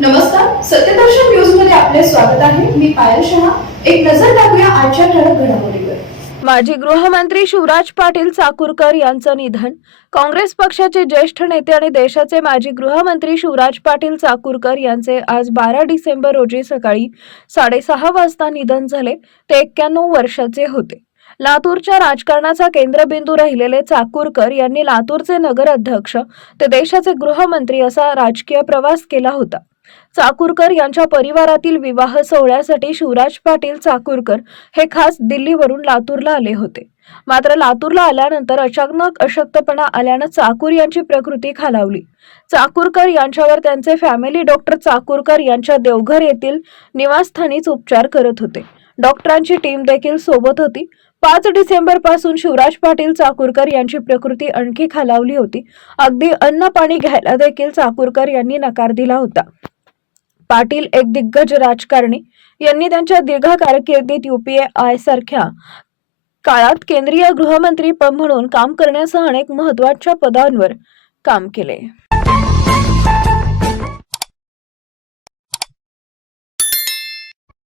नमस्कार, सत्यदर्शन न्यूज मध्ये आपले स्वागत आहे. मी पायल शहा. एक नजर टाकूया आजच्या ठळक घडामोडीवर. माजी गृहमंत्री शिवराज पाटील चाकूरकर यांचं निधन. काँग्रेस पक्षाचे ज्येष्ठ नेते आणि देशाचे माजी गृहमंत्री शिवराज पाटील चाकूरकर यांचे आज 12 डिसेंबर रोजी सकाळी 6:30 वाजता निधन झाले. ते 91 वर्षाचे होते. लातूरच्या राजकारणाचा केंद्रबिंदू राहिलेले चाकूरकर यांनी लातूरचे नगराध्यक्ष ते देशाचे गृहमंत्री असा राजकीय प्रवास केला होता. चाकूरकर यांच्या परिवारातील विवाह सोहळ्यासाठी शिवराज पाटील चाकूरकर हे खास दिल्लीवरून लातूरला आले होते. मात्र लातूरला आल्यानंतर अचानक अशक्तपणा आल्यानं चाकूर यांची प्रकृती खालावली. चाकूरकर यांच्यावर त्यांचे फॅमिली डॉक्टर चाकूरकर यांच्या देवघर येथील निवासस्थानीच उपचार करत होते. डॉक्टरांची टीम देखील सोबत होती. 5 डिसेंबर पासून शिवराज पाटील चाकूरकर यांची प्रकृती आणखी खालावली होती. अगदी अन्न पाणी घ्यायला देखील चाकूरकर यांनी नकार दिला होता. पाटील एक दिग्गज राजकारणी. यांनी त्यांच्या दीर्घ कारकिर्दीत UPA सारख्या काळात केंद्रीय गृहमंत्री म्हणून काम करण्यासह अनेक महत्त्वाच्या पदांवर काम केले.